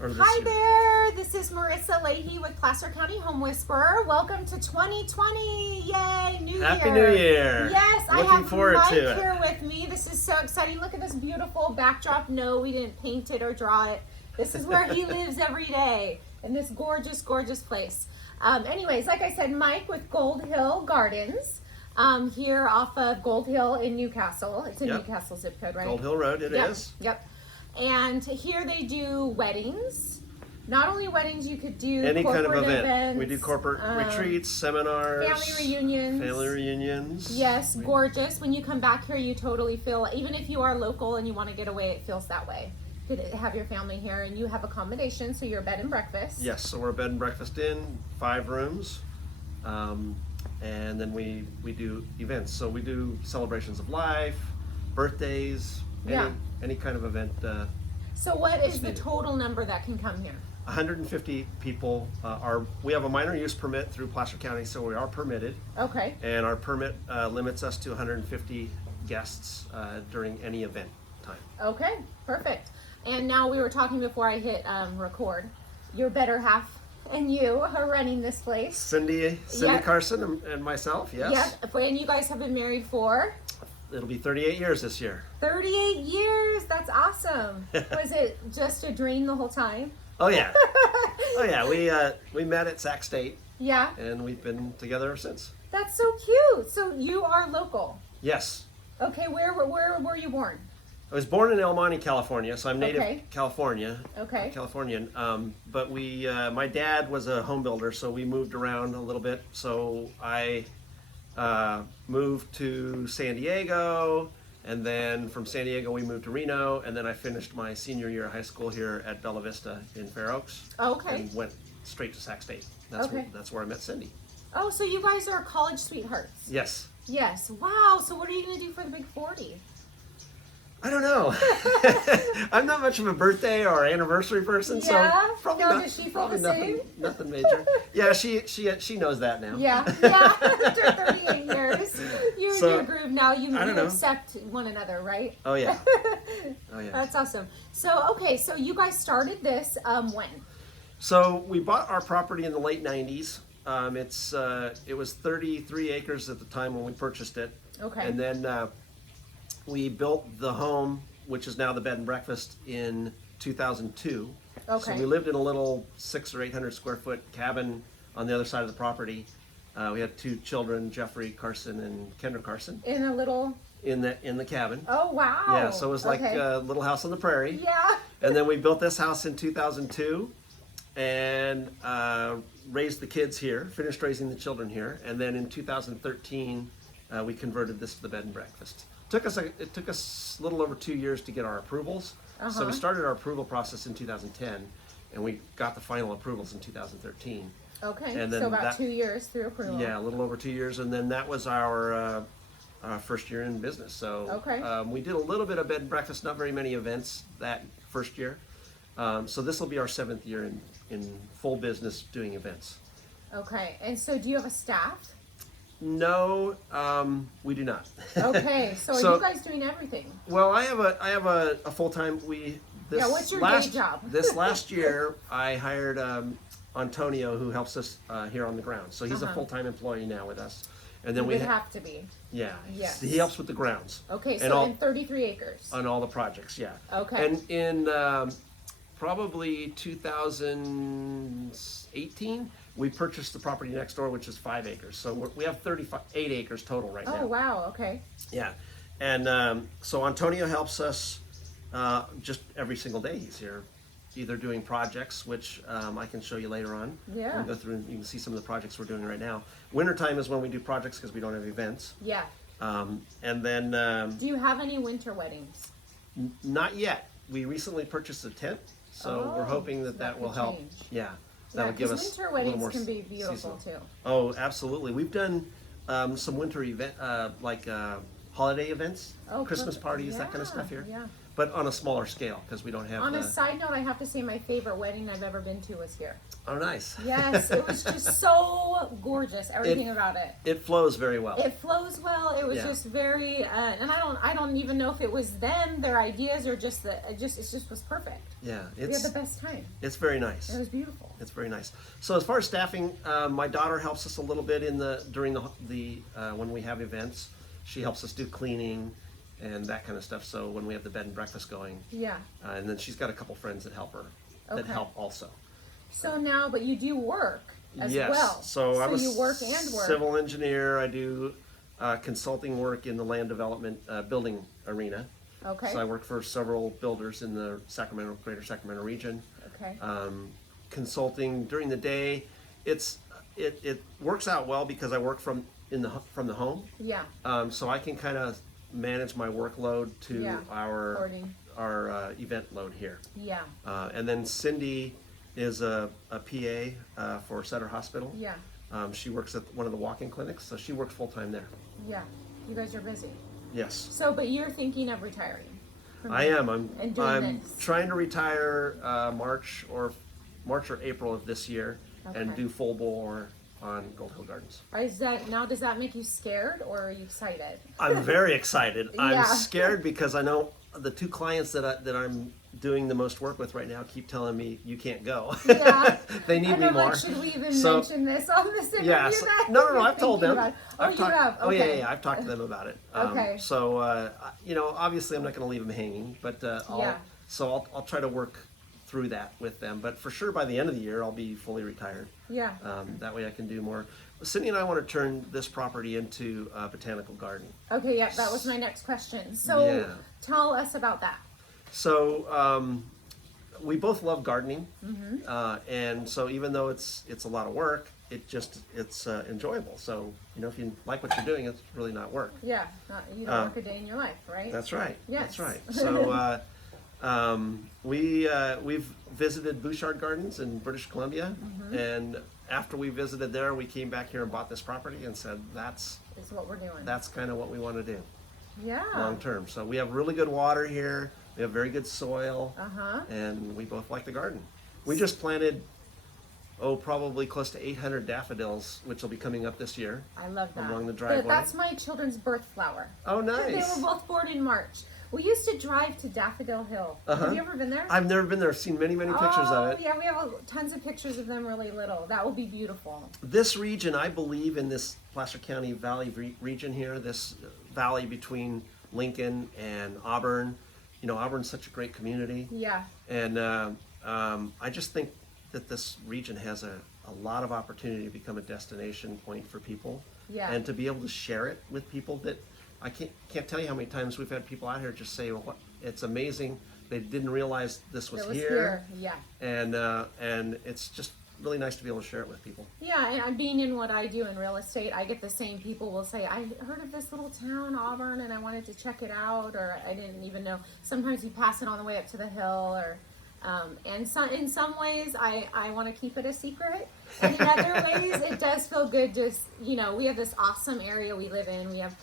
Or this Hi year. there, this is Marissa Leahy with Placer County Home Whisperer. Welcome to 2020. Yay, New Year. Happy New Year. Yes, I Looking have forward Mike to it. here with me. This is so exciting. Look at this beautiful backdrop. No, we didn't paint it or draw it. This is where he lives every day in this gorgeous, gorgeous place. Anyways, like I said, Mike with Gold Hill Gardens here off of Gold Hill in Newcastle. It's in Yep. Newcastle zip code, right? Gold Hill Road, it is. Yep. And here they do weddings. Not only weddings, you could do Any kind of corporate event. events, We do corporate retreats, seminars, family reunions. Family reunions. Yes, gorgeous. When you come back here, you totally feel, even if you are local and you want to get away, it feels that way. You could have your family here and you have accommodation, so you're bed and breakfast. Yes, so we're a bed and breakfast inn, 5 rooms. And then we do events. So we do celebrations of life, birthdays, any kind of event. So what is the total number that can come here? 150 people we have a minor use permit through Placer County, so we are permitted. Okay. And our permit limits us to 150 guests during any event time. Okay, perfect. And now we were talking before I hit record. Your better half and you are running this place. Cindy Yep. Carson and myself, yes. Yep. And you guys have been married for? It'll be 38 years this year. 38 years. That's awesome. Was it just a dream the whole time? Oh yeah. Oh yeah. We met at Sac State Yeah. and we've been together ever since. That's so cute. So you are local. Yes. Okay, where were you born? I was born in El Monte, California, so I'm native Californian. Okay. Californian. But my dad was a home builder, so we moved around a little bit. So I moved to San Diego, and then from San Diego we moved to Reno, and then I finished my senior year of high school here at Bella Vista in Fair Oaks. Okay. And went straight to Sac State. That's where I met Cindy. Oh, so you guys are college sweethearts. Yes. Yes. Wow. So what are you going to do for the big 40? I don't know. I'm not much of a birthday or anniversary person, Yeah? so probably No, not, does she feel probably the same? nothing major. Yeah, she knows that now. Yeah. After 38 years, you're in So, your groove now. You I don't know. accept one another, right? Oh yeah. Oh yeah. That's awesome. So, okay, so you guys started this when? So we bought our property in the late 90s. It was 33 acres at the time when we purchased it. Okay. And then we built the home, which is now the bed and breakfast, in 2002. Okay. So we lived in a little 600 or 800 square foot cabin on the other side of the property. We had 2 children, Jeffrey Carson and Kendra Carson, In a little. in the cabin. Oh, wow. Yeah, so it was like Okay. a little house on the prairie. Yeah. And then we built this house in 2002 and raised the kids here, finished raising the children here. And then in 2013, we converted this to the bed and breakfast. It took us a little over 2 years to get our approvals. So we started our approval process in 2010 and we got the final approvals in 2013. Okay, And then so about 2 years through approval. Yeah, a little over 2 years, and then that was our first year in business. So Okay. We did a little bit of bed and breakfast, not very many events that first year. So this will be our 7th year in full business doing events. Okay, and so do you have a staff? No, we do not. Okay, so are So- you guys doing everything? Well, I have a full time. What's your day job? This last year, I hired Antonio, who helps us here on the ground. So he's a full time employee now with us. And then You we would have to be. yeah, Yes. he helps with the grounds. Okay, And so all- in 33 acres. on all the projects, yeah. Okay. And in probably 2018, we purchased the property next door, which is 5 acres. So we have 38 acres total right now. Oh, wow, okay. Yeah. And so Antonio helps us just every single day. He's here, either doing projects, which I can show you later on. Yeah. We can go through and you can see some of the projects we're doing right now. Wintertime is when we do projects because we don't have events. Yeah. And then Do you have any winter weddings? not yet. We recently purchased a tent, so we're hoping so that that will could help. change. Yeah, that Yeah, would give because us winter a little weddings more can be beautiful seasonal. too. Oh, absolutely. We've done some winter event, like holiday events, Oh, Christmas perfect. parties, that kind of Yeah, stuff here. yeah. but on a smaller scale because we don't have. On a side note, I have to say my favorite wedding I've ever been to was here. Oh, nice. Yes, it was just so gorgeous. Everything about it. It flows very well. It flows well. It was just very, and I don't even know if it was them, their ideas, or just it just was perfect. Yeah, We had the best time. It's very nice. It was beautiful. It's very nice. So as far as staffing, my daughter helps us a little bit during the when we have events. She helps us do cleaning and that kind of stuff. So when we have the bed and breakfast going, Yeah. And then she's got a couple friends that help her, that Okay. help also. So now, but you do work as Yes. well. So I'm a you work and work. civil engineer. I do consulting work in the land development building arena. Okay. So I work for several builders in the Greater Sacramento region. Okay. Consulting during the day, it works out well because I work from the home. Yeah. So I can kind of manage my workload to Yeah. our event load here. Yeah. And then Cindy is a PA for Sutter Hospital. Yeah. She works at one of the walk-in clinics, so she works full-time there. Yeah. You guys are busy. Yes. So, but you're thinking of retiring. I am. And doing I'm this. trying to retire March or April of this year and Okay. do full bore on Gold Hill Gardens. Does that make you scared or are you excited? I'm very excited. Yeah. I'm scared because I know the two clients that I'm doing the most work with right now keep telling me you can't go. Yeah. They need And me I'm more. like, should we even So- mention this on this interview? Yeah. No. I've told them. Oh, you have? Oh Okay. yeah. I've talked to them about it. Okay. So obviously I'm not going to leave them hanging, but I'll try to work through that with them. But for sure by the end of the year I'll be fully retired. Yeah. That way I can do more. Cindy and I want to turn this property into a botanical garden. Okay, yeah, that was my next question. So Yeah. tell us about that. So we both love gardening, Mm-hmm. and so even though it's a lot of work, it's enjoyable. So if you like what you're doing, it's really not work. Yeah, you don't work a day in your life, right? That's right. Yes. That's right. So we've visited Bouchard Gardens in British Columbia, and after we visited there, we came back here and bought this property and said Is what we're doing. that's kind of what we want to do Yeah. long term. So we have really good water here. We have very good soil, Uh-huh. and we both like the garden. We just planted probably close to 800 daffodils, which will be coming up this year. I love that. Along the driveway. That's my children's birth flower. Oh, They nice. were both born in March. We used to drive to Daffodil Hill. Have you ever been there? I've never been there. I've seen many pictures of it. Yeah, we have tons of pictures of them really little. That will be beautiful. This region, I believe, in this Placer County Valley region here, this valley between Lincoln and Auburn. Auburn's such a great community, Yeah. and I just think that this region has a lot of opportunity to become a destination point for people, Yeah. and to be able to share it with people that I can't tell you how many times we've had people out here just say, "Well, it's amazing. They didn't realize this was It was here," Yeah. and it's just really nice to be able to share it with people. Yeah, and being in what I do in real estate, I get the same people will say, I heard of this little town, Auburn, and I wanted to check it out, or I didn't even know. Sometimes you pass it on the way up to the hill, or and in some ways, I want to keep it a secret. And in other ways, it does feel good. Just we have this awesome area we live in. We have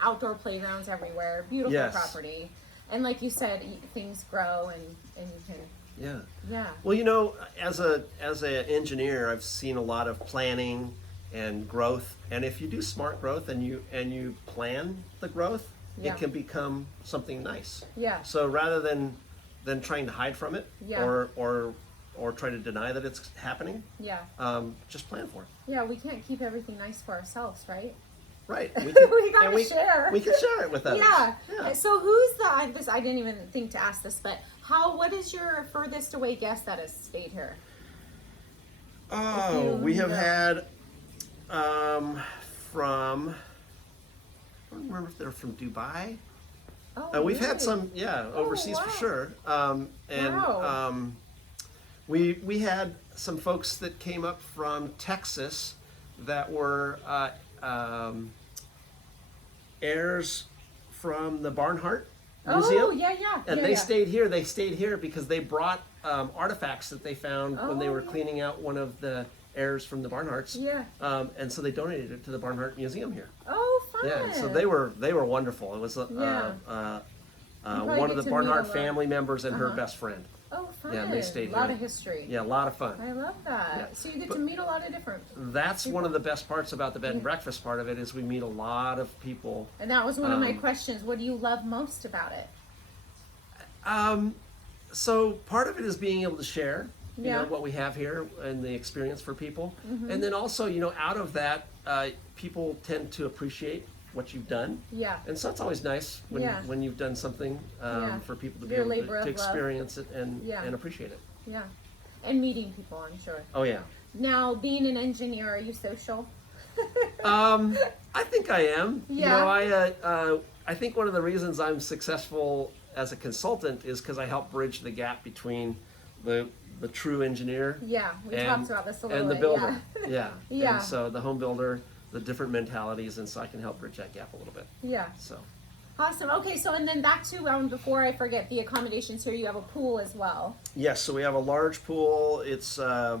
outdoor playgrounds everywhere. Beautiful Yes. property, and like you said, things grow, and you can. Yeah. Yeah. Well, as an engineer, I've seen a lot of planning and growth, and if you do smart growth and you plan the growth, Yeah. it can become something nice. Yeah. So rather than trying to hide from it, Yeah. or try to deny that it's happening, Yeah. just plan for it. Yeah, we can't keep everything nice for ourselves, right? Right. We gotta and share. We can share it with others. Yeah. So who's I didn't even think to ask this, but what is your furthest away guest that has stayed here? Oh, we have had from, I don't remember if they're from Dubai. Oh, We've had really? some, overseas wow. for sure. Wow. We had some folks that came up from Texas that were heirs from the Barnhart Museum. Oh, yeah. And yeah, they yeah. stayed here. They stayed here because they brought artifacts that they found when they Oh, were yeah. cleaning out one of the heirs from the Barnharts. Yeah. And so they donated it to the Barnhart Museum here. Oh, fun. Yeah. So they were wonderful. It was Yeah. probably one of get the to meet a Barnhart lot. family members and her best friend. Oh, fun. Yeah, and they stayed A lot here. of history. Yeah, a lot of fun. I love that. Yeah. So you get to meet a lot of different. That's one of the best parts about the bed and breakfast part of it is we meet a lot of people. And that was one of my questions. What do you love most about it? So part of it is being able to share, you Yeah. know, what we have here and the experience for people. And then also, you know, out of that, people tend to appreciate what you've done. Yeah. And so it's always nice when, Yeah. when you've done something Yeah. for people to be Your able labor to of love. experience it Yeah. and appreciate it. Yeah. And meeting people, I'm sure. Oh, yeah. Now, being an engineer, are you social? I think I am. Yeah. You know, I think one of the reasons I'm successful as a consultant is because I help bridge the gap between the true engineer Yeah, we and, talked about this a little and the bit. builder. Yeah. Yeah. Yeah. And so the home builder, the different mentalities, and so I can help bridge that gap a little bit. Yeah. So Awesome. Okay, so and then back to before I forget the accommodations here, you have a pool as well. yes, so we have a large pool. It's I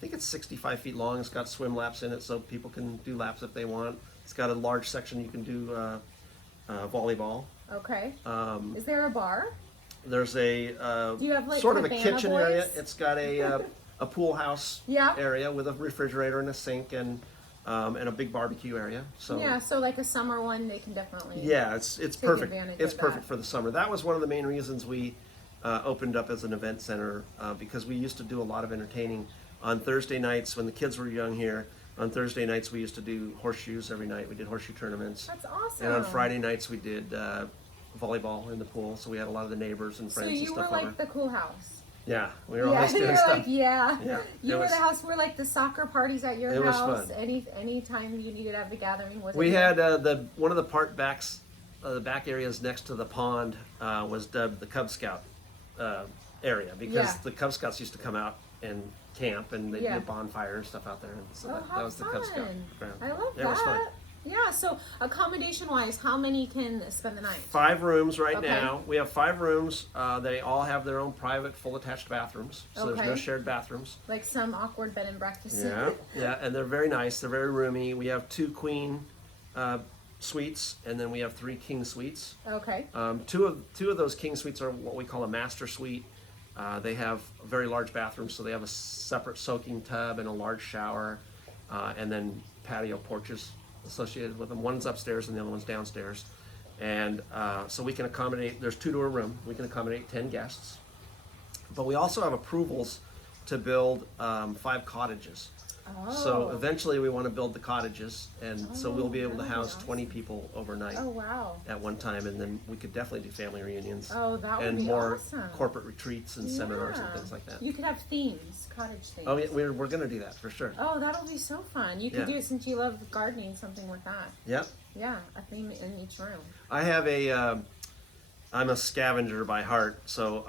think it's 65 feet long. It's got swim laps in it, so people can do laps if they want. It's got a large section you can do volleyball. Okay. Is there a bar? There's a Do you have like sort of a cabana kitchen boys? area. It's got a pool house Yeah. area with a refrigerator and a sink and a big barbecue area. So Yeah, so like a summer one, they can definitely. yeah, it's Take perfect. advantage It's of perfect that. for the summer. That was one of the main reasons we opened up as an event center because we used to do a lot of entertaining on Thursday nights when the kids were young here. On Thursday nights we used to do horseshoes every night. We did horseshoe tournaments. That's awesome. And on Friday nights we did volleyball in the pool. So we had a lot of the neighbors and So friends and you were stuff like over. the cool house. Yeah, we were Yeah, always you doing were stuff. like, yeah. Yeah, You it were was- the house where like the soccer parties at your It was house. fun. Any time you needed to have the gathering was. We it there? had the one of the the back areas next to the pond was dubbed the Cub Scout area because Yeah. the Cub Scouts used to come out and camp and they Yeah. did bonfire and stuff out there, and so Oh, that how was the Cub Scout fun. ground. I love It was fun. that. Yeah, so accommodation wise, how many can spend the night? 5 rooms right Okay. now. We have 5 rooms. They all have their own private, full attached bathrooms, so there's no Okay. shared bathrooms. Like some awkward bed and breakfast. Yeah, yeah, and they're very nice. They're very roomy. We have 2 queen suites, and then we have 3 king suites. Okay. Two of those king suites are what we call a master suite. They have very large bathrooms, so they have a separate soaking tub and a large shower, and then patio porches associated with them. One's upstairs and the other one's downstairs. And so we can accommodate, there's 2 to a room, we can accommodate 10 guests. But we also have approvals to build 5 cottages. So Oh. eventually we want to build the cottages, and so we'll be able to that'd be house awesome. 20 people overnight Oh wow. at one time, and then we could definitely do family reunions Oh, that would and be more awesome. corporate retreats and seminars and Yeah. things like that. You could have themes, cottage themes. Oh, yeah, we're going to do that for sure. Oh, that'll be so fun. You could Yeah. do it since you love gardening, something with that. Yeah, Yeah, a theme in each room. I have I'm a scavenger by heart, so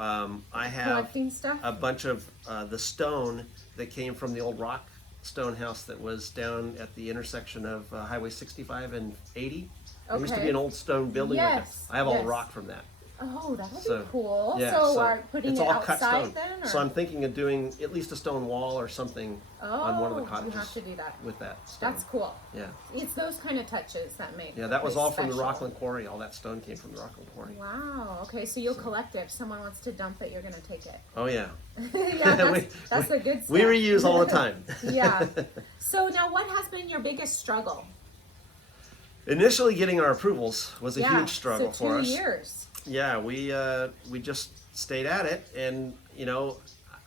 I have Collecting stuff. a bunch of the stone that came from the old rock stone house that was down at the intersection of Highway 65 and 80. There used to be Okay. an old stone building like that. Yes, I have all yes. rock from that. Oh, that'll So, be cool. Yeah, so, are putting it's it all cut outside stone. then? Or? So I'm thinking of doing at least a stone wall or something on one of the Oh, cottages you have to do that. with that stone. That's cool. Yeah. It's those kind of touches that make. Yeah, a that was place all from the special. Rockland Quarry. All that stone came from the Rockland Quarry. Wow. Okay, so you'll collect it. If someone wants to dump it, you're gonna take it. Oh yeah. Yeah, that's the good stuff. We reuse all the time. Yeah. So now, what has been your biggest struggle? Initially, getting our approvals was a Yeah, huge struggle so for 2 us. years. Yeah, we just stayed at it, and you know,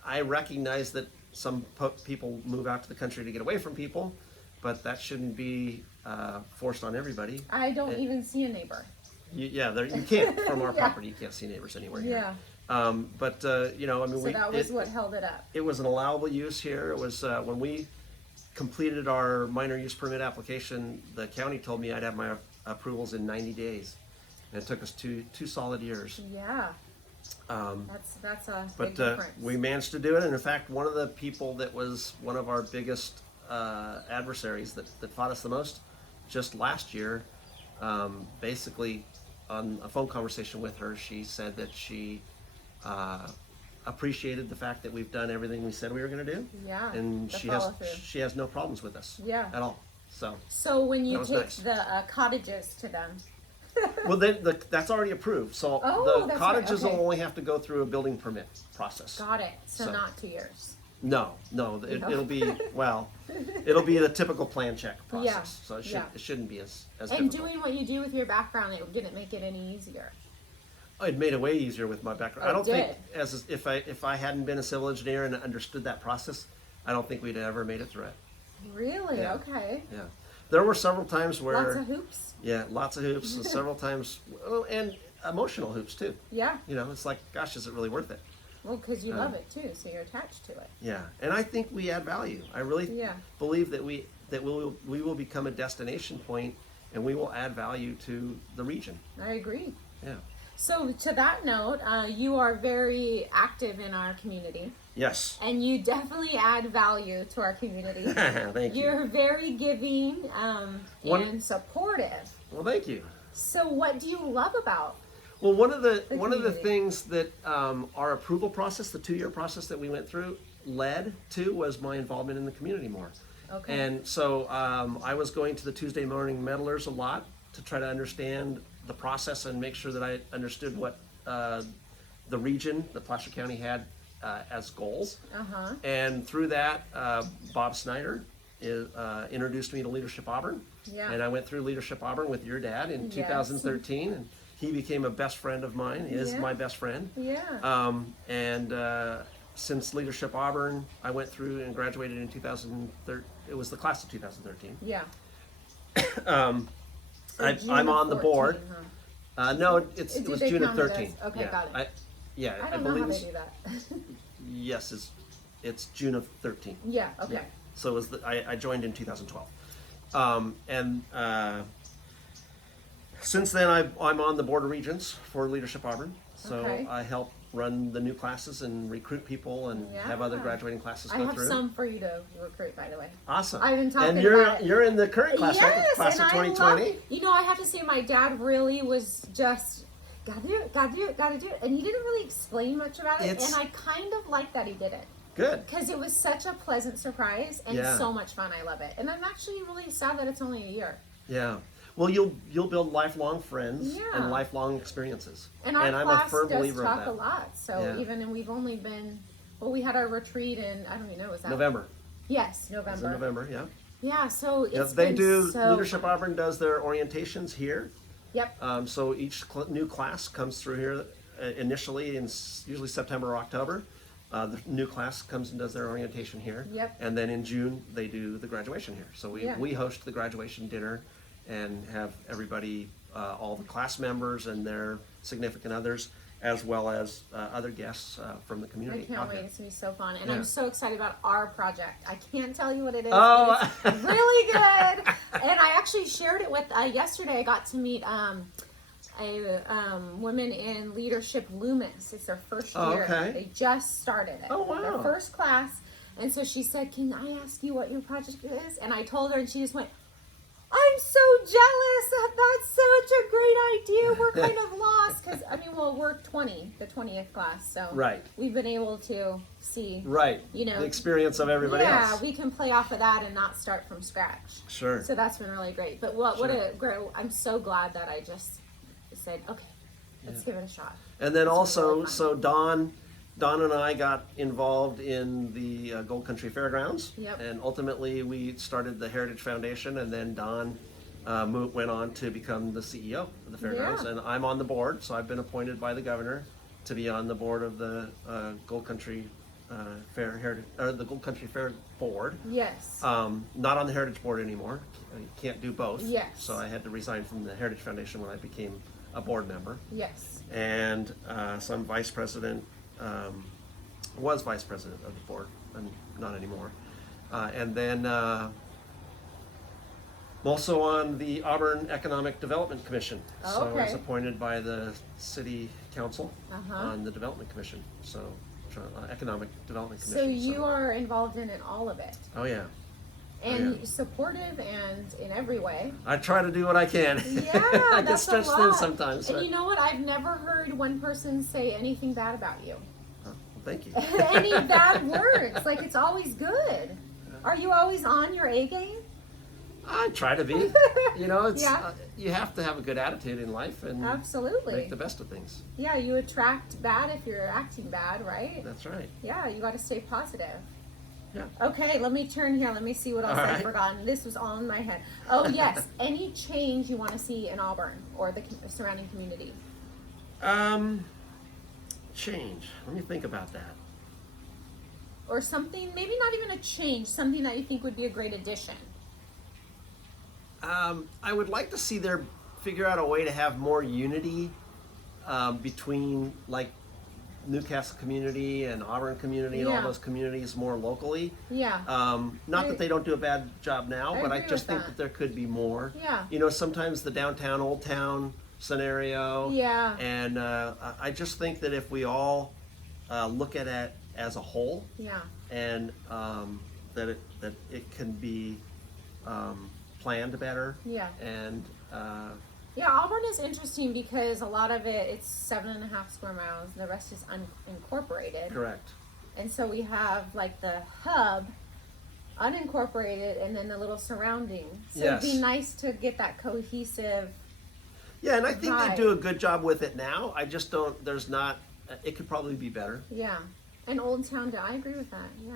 I recognize that some people move out to the country to get away from people, but that shouldn't be forced on everybody. I don't even see a neighbor. You can't from our Yeah. property. You can't see neighbors anywhere here. Yeah. But you know, I mean, So that was what held it up. it was an allowable use here. It was when we completed our minor use permit application, the county told me I'd have my approvals in 90 days. And it took us two solid years. Yeah. That's a big But difference. we managed to do it. And in fact, one of the people that was one of our biggest adversaries that fought us the most just last year, basically on a phone conversation with her, she said that she appreciated the fact that we've done everything we said we were going to do. Yeah, And the she has follow-through. she has no problems with us. Yeah. At all. So So when you That was take nice. the cottages to them, Well, then that's already approved. So Oh, the that's cottages right, okay. will only have to go through a building permit process. Got it. So, So- not 2 years. No, it'll be it'll be the typical plan check process. Yeah, So yeah. it shouldn't be as And difficult. doing what you do with your background, it didn't make it any easier. It made it way easier with my background. Oh, I don't it think if I hadn't been a civil engineer and understood that process, I don't think we'd ever made it through it. Really? Yeah. Okay. Yeah, there were several times where Lots of hoops. yeah, lots of hoops, and several times, and emotional hoops too. Yeah. You know, it's like, gosh, is it really worth it? Well, because you love it too, so you're attached to it. Yeah, and I think we add value. I really Yeah. believe that we will become a destination point, and we will add value to the region. I agree. Yeah. So to that note, you are very active in our community, Yes. and you definitely add value to our community. Thank you. You're very giving One- and supportive. Well, thank you. So what do you love about? Well, one of the community. things that our approval process, the 2-year process that we went through, led to was my involvement in the community more. Okay. And so I was going to the Tuesday morning meddlers a lot to try to understand the process and make sure that I understood what the region, the Placer County, had as goals. Uh-huh. And through that, Bob Snyder introduced me to Leadership Auburn. Yeah. And I went through Leadership Auburn with your dad in Yes. 2013, and he became a best friend of mine. He is Yeah. my best friend. Yeah. And since Leadership Auburn, I went through and graduated in 2013. It was the class of 2013. Yeah. June I'm of on the 14, board. huh? No, it Did was they June of count it as- 13. okay, yeah. got it. I I don't believe know how it's, they do that. yes, it's June of 13. Yeah. Okay. Yeah. So it was I joined in 2012, and since then I'm on the board of regents for Leadership Auburn. So Okay. I help run the new classes and recruit people and have other Yeah. graduating classes I go have through. some for you to recruit, by the way. Awesome. I've been talking and you're about it. you're in the current class, right? Yes, The class and of I love 2020. it. You know, I have to say, my dad really was just gotta do it, gotta do it, gotta do it, and he didn't really explain much about it, It's- and I kind of like that he did it Good. because it was such a pleasant surprise and Yeah. so much fun. I love it, and I'm actually really sad that it's only a year. Yeah. Well, you'll build lifelong friends Yeah. and lifelong experiences. And our I'm a class firm does believer talk of a that. lot. So Yeah. and we've only been, well, we had our retreat in, I don't even know, was that November. Yes, It's November. in November. Yeah. Yeah, so it's Yeah, they been do. so Leadership fun. Auburn does their orientations here. Yep. So each new class comes through here initially in usually September or October. The new class comes and does their orientation here. Yep. And then in June they do the graduation here. So Yeah. we host the graduation dinner and have everybody, all the class members and their significant others, as well as other guests from the I community. can't out wait. here. It's gonna be so fun, and Yeah. I'm so excited about our project. I can't tell you what it is. Oh. But it's really good. And I actually shared it with yesterday. I got to meet a woman in leadership, Loomis. It's their first Oh, year. okay. They just started it. Oh, wow. Their first class, and so she said, "Can I ask you what your project is?" And I told her, and she just went, "I'm so jealous. That's such a great idea. We're kind of lost because we're the 20th class, so Right. we've been able to see, Right. You know, the experience of everybody yeah, else. we can play off of that and not start from scratch. Sure. So that's been really great. But what Sure. a great! I'm so glad that I just said, okay, let's give it a shot. And then It's also, really fun. so Don and I got involved in the Gold Country Fairgrounds. Yep. And ultimately, we started the Heritage Foundation, and then Don went on to become the CEO of the fairgrounds. Yeah. And I'm on the board, so I've been appointed by the governor to be on the board of the Gold Country the Gold Country Fair Board. Yes. Not on the Heritage Board anymore. You can't do both. Yes. So I had to resign from the Heritage Foundation when I became a board member. Yes. And so I'm vice president, was vice president of the board, and not anymore. And then I'm also on the Auburn Economic Development Commission. So I was Okay. appointed by the city council Uh-huh. on the development commission. So economic development So commission. you are involved in all of it, Oh yeah. and yeah. supportive, and in every way. I try to do what I can. Yeah, I get that's a stretched lot. thin sometimes. And but- you know what? I've never heard one person say anything bad about you. well, thank you. Any bad words. Like, it's always good. Are you always on your A game? I try to be. You know, it's Yeah. you have to have a good attitude in life and Absolutely. make the best of things. Yeah, you attract bad if you're acting bad, right? That's right. Yeah, you got to stay positive. Yeah. Okay, let me turn here. Let me see what else All I've right. forgotten. This was all in my head. Oh, yes. Any change you want to see in Auburn or the surrounding community? Change. Let me think about that. Or something, maybe not even a change, something that you think would be a great addition. I would like to see their figure out a way to have more unity between like Newcastle community and Auburn community and all Yeah. those communities more locally. Yeah. Not that they don't do a bad job now, I but I agree just with think that. that there could be more. Yeah. You know, sometimes the downtown, old town scenario. Yeah. And I just think that if we all look at it as a whole, Yeah. and that it can be planned better. Yeah. And Yeah, Auburn is interesting because a lot of it's 7.5 square miles, and the rest is unincorporated. correct. And so we have like the hub, unincorporated, and then the little surroundings. So Yes. it'd be nice to get that cohesive. Yeah, and I think Right. they do a good job with it now. I just don't. There's not. It could probably be better. Yeah. And Old Town, I agree with that. Yeah.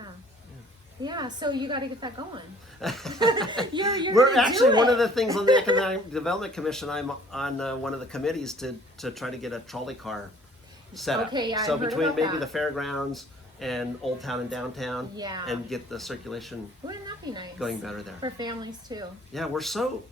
Yeah, so you got to get that going. You're We're gonna actually do one it. of the things on the Economic Development Commission. I'm on one of the committees to try to get a trolley car set up. Okay, yeah, I So heard between about maybe that. the fairgrounds and Old Town and downtown, Yeah. and get the circulation Wouldn't that be nice? going better there. For families too. Yeah, we're so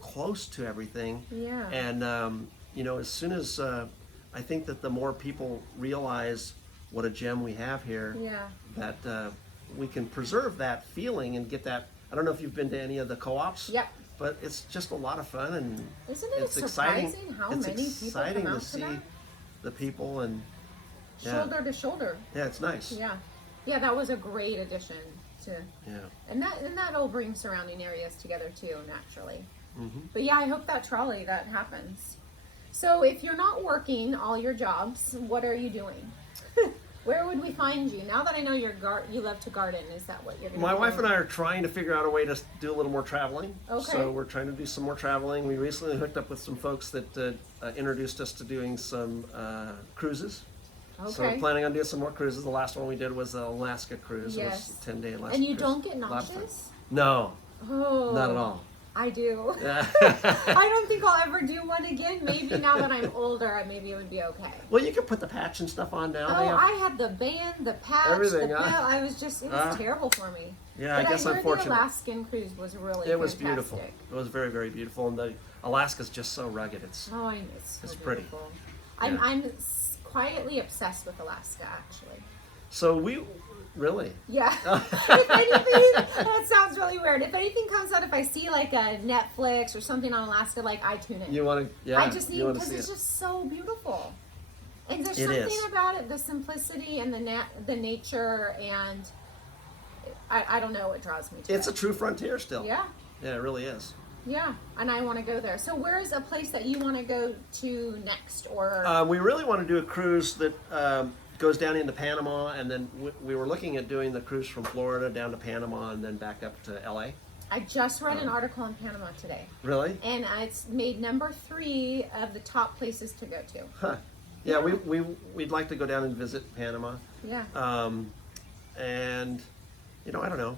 close to everything. Yeah. And you know, as soon as I think that the more people realize what a gem we have here, Yeah. that we can preserve that feeling and get that. I don't know if you've been to any of the co-ops. Yep. But it's just a lot of fun, and Isn't it it's surprising exciting. how It's many people exciting come to out to see that? the people, and yeah, Shoulder to shoulder. yeah, it's nice. Yeah. Yeah, that was a great addition to, Yeah. and that'll bring surrounding areas together too, naturally. Mm-hmm. But yeah, I hope that trolley that happens. So if you're not working all your jobs, what are you doing? Where would we find you? Now that I know you love to garden, is that what you're doing? My wife and I are trying to figure out a way to do a little more traveling. Okay. So we're trying to do some more traveling. We recently hooked up with some folks that introduced us to doing some cruises. So we're Okay. planning on doing some more cruises. The last one we did was the Alaska cruise. Yes. It was a 10-day Alaska And you cruise. don't get Lot of fun. nauseous? No, Oh. not at all. I do. Yeah. I don't think I'll ever do one again. Maybe now that I'm older, maybe it would be okay. Well, you can put the patch and stuff on now. Oh, They have- I had the band, the patch, Everything, the huh? pill. I was just, it was Ah. terrible for me. Yeah, But I guess heard unfortunate. the Alaskan cruise was really It was fantastic. beautiful. It was very, very beautiful, and the Alaska's just so rugged. It's Oh, I it's so It's pretty. beautiful. Yeah. I'm quietly obsessed with Alaska, actually. so we really. Yeah. If anything, that sounds really weird. If anything comes out, if I see like a Netflix or something on Alaska, like I tune in. You want to? Yeah. I just need you want to because see it's it. just so beautiful. And there's It something is. about it, the simplicity and the nature, and I don't know what draws me to It's a it. true frontier still. Yeah, Yeah, it really is. yeah, and I want to go there. So where is a place that you want to go to next, or We really want to do a cruise that goes down into Panama, and then we were looking at doing the cruise from Florida down to Panama and then back up to LA. I just read an article on Panama today, Really? and it's made number 3 of the top places to go to. Huh. Yeah, we'd like to go down and visit Panama. Yeah. And you know, I don't know,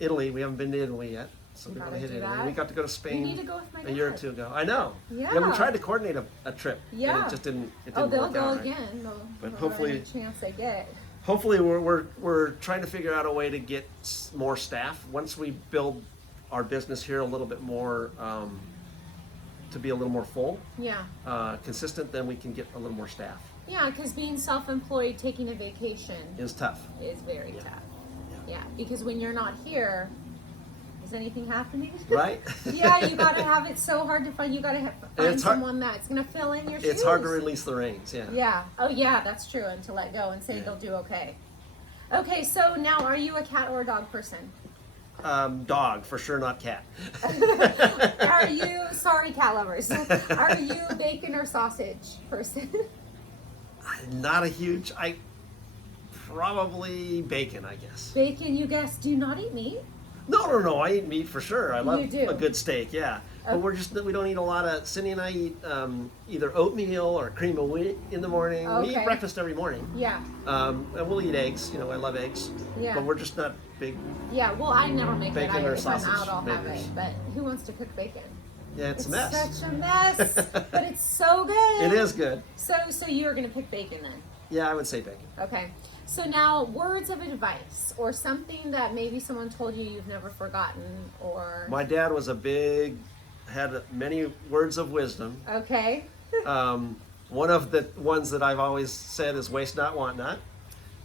Italy. We haven't been to Italy yet, so we Gotta want to hit do Italy. that. We got to go to Spain need to go with my a year or dad. two ago. I know. Yeah. we tried to coordinate a trip. And Yeah. it just didn't. It Oh, didn't they'll work go out, right? again. But They'll hopefully- any chance they get. Hopefully, we're trying to figure out a way to get more staff once we build our business here a little bit more to be a little more full, Yeah. consistent. Then we can get a little more staff. Yeah, because being self-employed, taking a vacation It's tough. is very Yeah. tough. Yeah. Yeah, because when you're not here, is anything happening? Right? Yeah, you gotta have it so hard to find. You gotta find it's hard- someone that's gonna fill in your shoes. It's hard to release the reins. Yeah. Yeah. Oh, yeah, that's true. And to let go and say Yeah. they'll do okay. Okay, so now are you a cat or a dog person? Dog for sure, not cat. Are you, sorry cat lovers, are you bacon or sausage person? Not a huge. Probably bacon, I guess. Bacon, you guess, do you not eat meat? No. I eat meat for sure. I love You do? a good steak. Yeah. But we don't eat a lot of. Cindy and I eat either oatmeal or cream of wheat in the morning. We Okay. eat breakfast every morning. Yeah. And we'll eat eggs. You know, I love eggs. Yeah. But we're just not big. Yeah, well, I never make Bacon it. or If I'm sausage out, I'll have makers. it. But who wants to cook bacon? Yeah, it's a mess. Such a mess, but it's so good. It is good. So you're gonna pick bacon then? Yeah, I would say bacon. Okay. So now, words of advice, or something that maybe someone told you you've never forgotten, or My dad was had many words of wisdom. okay. One of the ones that I've always said is waste not, want not.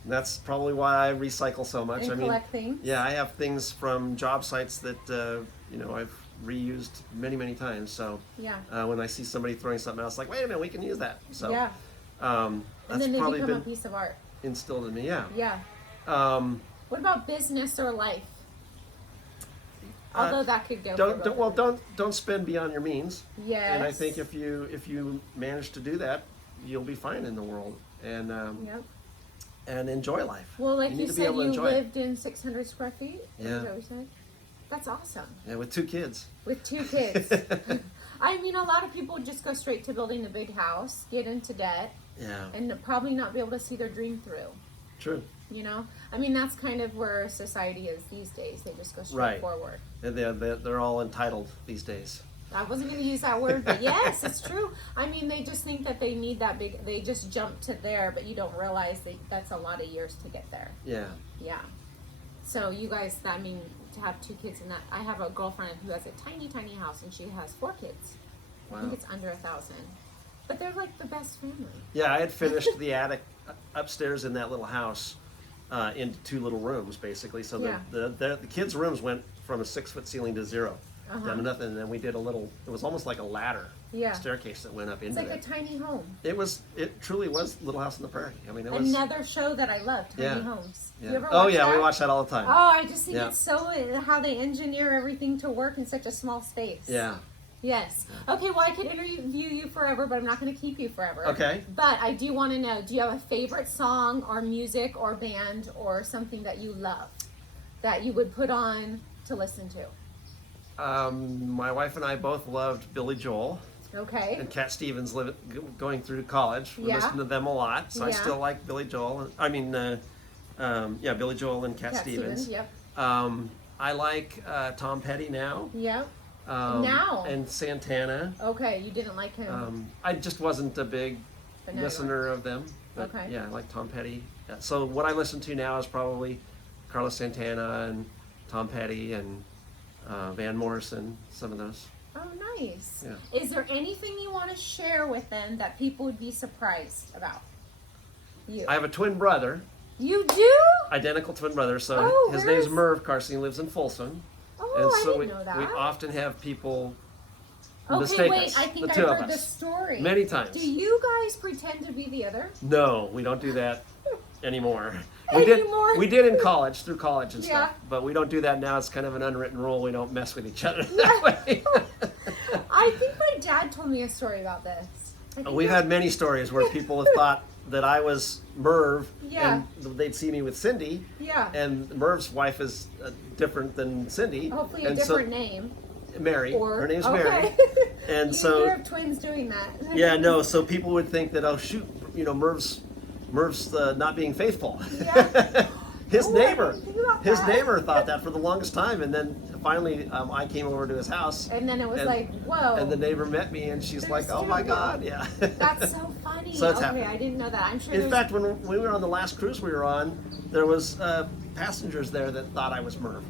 And that's probably why I recycle so much. And collect things. Yeah, I have things from job sites that I've reused many times. So Yeah. when I see somebody throwing something else, like, wait a minute, we can use that. So Yeah. that's And then they probably become a been piece of art. instilled in me. Yeah. Yeah. Um, What about business or life? Although that could go. don't spend beyond your means. Yes. And I think if you manage to do that, you'll be fine in the world and Yep. and enjoy life. Well, like you you need to be said, able to you enjoy it. lived in 600 square feet. Yeah. Is that what you said? That's awesome. Yeah, with 2 kids. With 2 kids. I mean, a lot of people just go straight to building a big house, get into debt, Yeah, and probably not be able to see their dream through. true. You know, I mean, that's kind of where society is these days. They just go straight Right. forward. And they're all entitled these days. I wasn't going to use that word, but yes, it's true. I mean, they just think that they need that big. They just jump to there, but you don't realize that's a lot of years to get there. Yeah. Yeah. So you guys, I mean, to have 2 kids and that, I have a girlfriend who has a tiny house and she has 4 kids. I Wow. think it's under 1,000. But they're like the best family. Yeah, I had finished the attic upstairs in that little house into 2 little rooms, basically. So Yeah. the kids' rooms went from a 6-foot ceiling to 0. Uh-huh. Down to nothing. And then we did a little. It was almost like a ladder. Yeah. Staircase that went up It's into like it. a tiny home. It truly was Little House on the Prairie. I mean, it was. Another show that I love, Tiny Yeah. Homes. Yeah. You ever Oh watch yeah, that? we watch that all the time. Oh, I just think Yeah. it's so how they engineer everything to work in such a small space. Yeah. Yes. Okay, well, I could interview you forever, but I'm not going to keep you forever. Okay. But I do want to know, do you have a favorite song or music or band or something that you love that you would put on to listen to? My wife and I both loved Billy Joel Okay. and Cat Stevens going through college. We Yeah. listened to them a lot, so I Yeah. still like Billy Joel. Billy Joel and Cat Stevens. Yep. I like Tom Petty now. Yep. Um, Now? And Santana. Okay, you didn't like him. I just wasn't a big But now you listener of them. But Okay. yeah, I like Tom Petty. Yeah, so what I listen to now is probably Carlos Santana and Tom Petty and Van Morrison, some of those. Oh, nice. Yeah. Is there anything you want to share with them that people would be surprised about? You. I have a twin brother, You do? identical twin brother. So Oh, his where name's is- Merv Carson. He lives in Folsom. Oh, and I so didn't know that. we often have people Okay, mistake wait, us, I think the I two of heard us. this story. Many times. Do you guys pretend to be the other? No, we don't do that anymore. Anymore? We did in college, through college and Yeah. stuff. But we don't do that now. It's kind of an unwritten rule. We don't mess with each other that way. I think my dad told me a story about this. I think We've that- had many stories where people have thought that I was Merv, Yeah. and they'd see me with Cindy, Yeah. and Merv's wife is different than Cindy. Hopefully a and different name. Mary. Or Her name's okay. Mary. And You so, hear of twins doing that. yeah, no. So people would think that, oh shoot, Merv's not being faithful. Yeah. His Oh, I neighbor, didn't think about his that. neighbor thought that for the longest time, and then finally I came over to his house. And then it was and- like, whoa. And the neighbor met me, and she's They're like, "Oh my stupid. God, yeah." That's so funny. So it's okay, happening. I didn't know that. I'm sure In there's fact, when we were on the last cruise we were on, there was passengers there that thought I was Merv.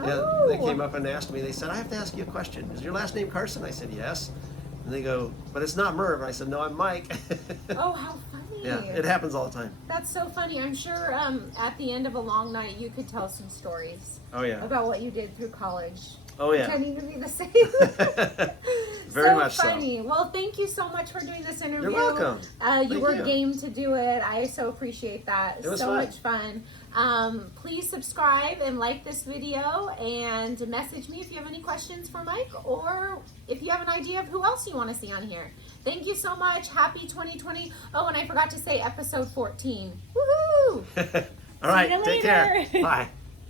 Oh. They came up and asked me. They said, "I have to ask you a question. Is your last name Carson?" I said, "Yes." And they go, "But it's not Merv." And I said, "No, I'm Mike." Oh, how funny. Yeah, it happens all the time. That's so funny. I'm sure at the end of a long night you could tell some stories Oh yeah. about what you did through college. Oh yeah. Pretending to be the same. Very so much so. funny. Well, thank you so much for doing this interview. You're welcome. You Thank were you. game to do it. I so appreciate that. It was so fun. much fun. Please subscribe and like this video and message me if you have any questions for Mike or if you have an idea of who else you want to see on here. Thank you so much. Happy 2020. Oh, and I forgot to say episode 14. Woohoo! All right. you Take care. later. Bye.